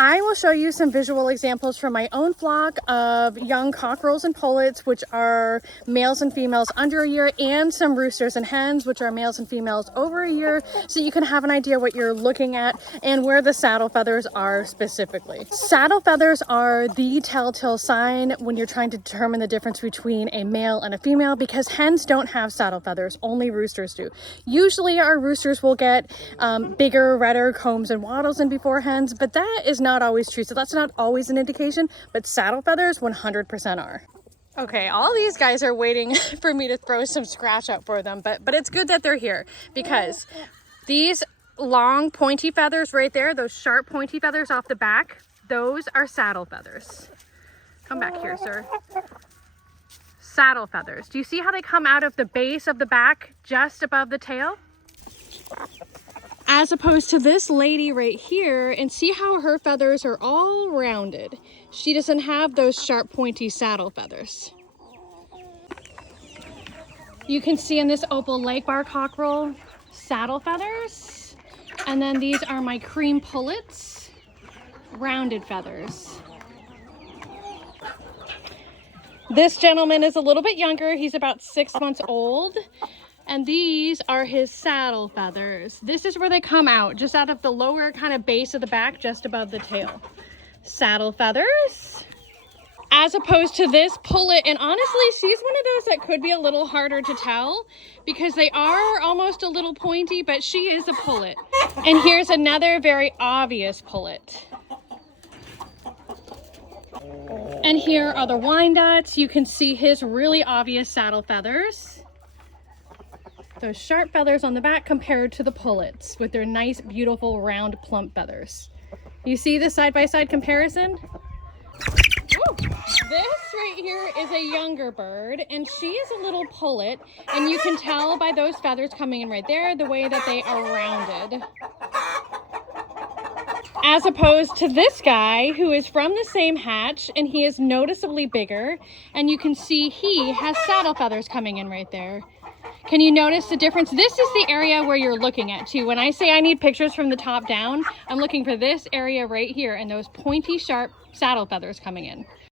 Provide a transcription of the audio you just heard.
I will show you some visual examples from my own flock of young cockerels and pullets, which are males and females under a year, and some roosters and hens, which are males and females over a year, so you can have an idea what you're looking at and where the saddle feathers are specifically. Saddle feathers are the telltale sign when you're trying to determine the difference between a male and a female, because hens don't have saddle feathers, only roosters do. Usually our roosters will get bigger, redder combs and wattles than before hens, but that is not always true. So that's not always an indication, but saddle feathers 100% are. Okay, all these guys are waiting for me to throw some scratch up for them, but it's good that they're here, because these long pointy feathers right there, those sharp pointy feathers off the back, those are saddle feathers. Come back here, sir. Saddle feathers. Do you see how they come out of the base of the back just above the tail? As opposed to this lady right here, and see how her feathers are all rounded. She doesn't have those sharp pointy saddle feathers. You can see in this opal lake bar cockerel, saddle feathers. And then these are my cream pullets, rounded feathers. This gentleman is a little bit younger. He's about 6 months old. And these are his saddle feathers. This is where they come out, just out of the lower kind of base of the back, just above the tail. Saddle feathers. As opposed to this pullet, and honestly, she's one of those that could be a little harder to tell because they are almost a little pointy, but she is a pullet. And here's another very obvious pullet. And here are the Wyandottes. You can see his really obvious saddle feathers. Those sharp feathers on the back compared to the pullets with their nice, beautiful, round, plump feathers. You see the side-by-side comparison? Ooh, this right here is a younger bird, and she is a little pullet, and you can tell by those feathers coming in right there, the way that they are rounded. As opposed to this guy, who is from the same hatch, and he is noticeably bigger, and you can see he has saddle feathers coming in right there. Can you notice the difference? This is the area where you're looking at too. When I say I need pictures from the top down, I'm looking for this area right here and those pointy, sharp saddle feathers coming in.